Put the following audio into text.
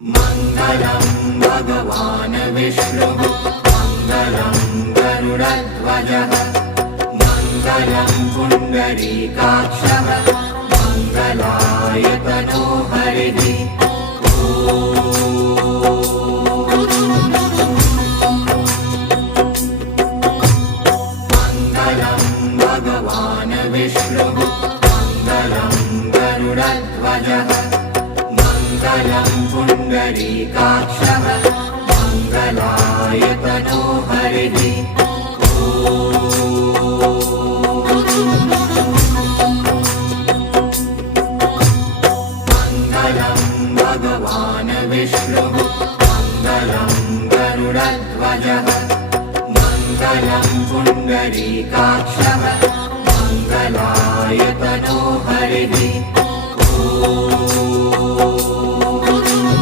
मङ्गलं भगवान् विष्णुः मङ्गलं गरुडध्वजः मङ्गलं पुण्डरीकाक्षः मङ्गलायतनो हरिः मङ्गलं भगवान् विष्णुः मङ्गलं गरुडध्वजः मङ्गलं पुण्डरीकाक्षः मङ्गलायतनो हरिः मङ्गलं भगवान् विष्णुः मङ्गलं गरुडध्वजः मङ्गलं पुण्डरीकाक्षः मङ्गलायतनो हरिः